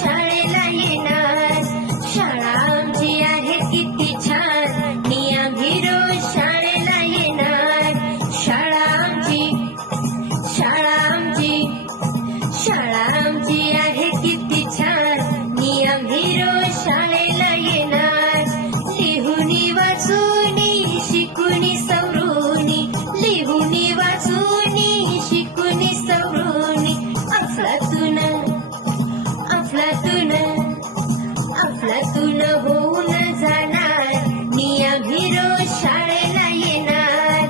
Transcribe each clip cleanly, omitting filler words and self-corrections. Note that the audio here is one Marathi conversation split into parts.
शाळेला येणार. शाळा आमची आहे किती छान, मी आम्ही रोज शाळेला येणार. शाळा आमची शाळा आमची आहे किती छान, मी आम्ही रोज शाळेला येणार. लिहुनी वाचूनी शिकुनी सवरूनी, लिहुनी वाचूनी शिकुनी सवरूनी, अफलातून अफलातून अफलातून होऊन जाणार, मी आम्ही रोज शाळेला येणार.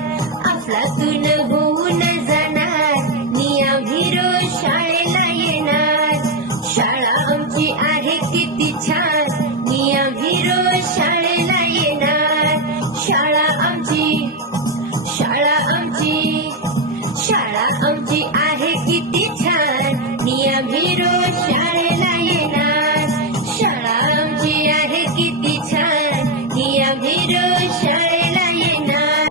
अफलातून होऊन जाणार, मी आम्ही रोज शाळेला येणार. शाळा आमची आहे किती छान, मी आम्ही रोज शाळेला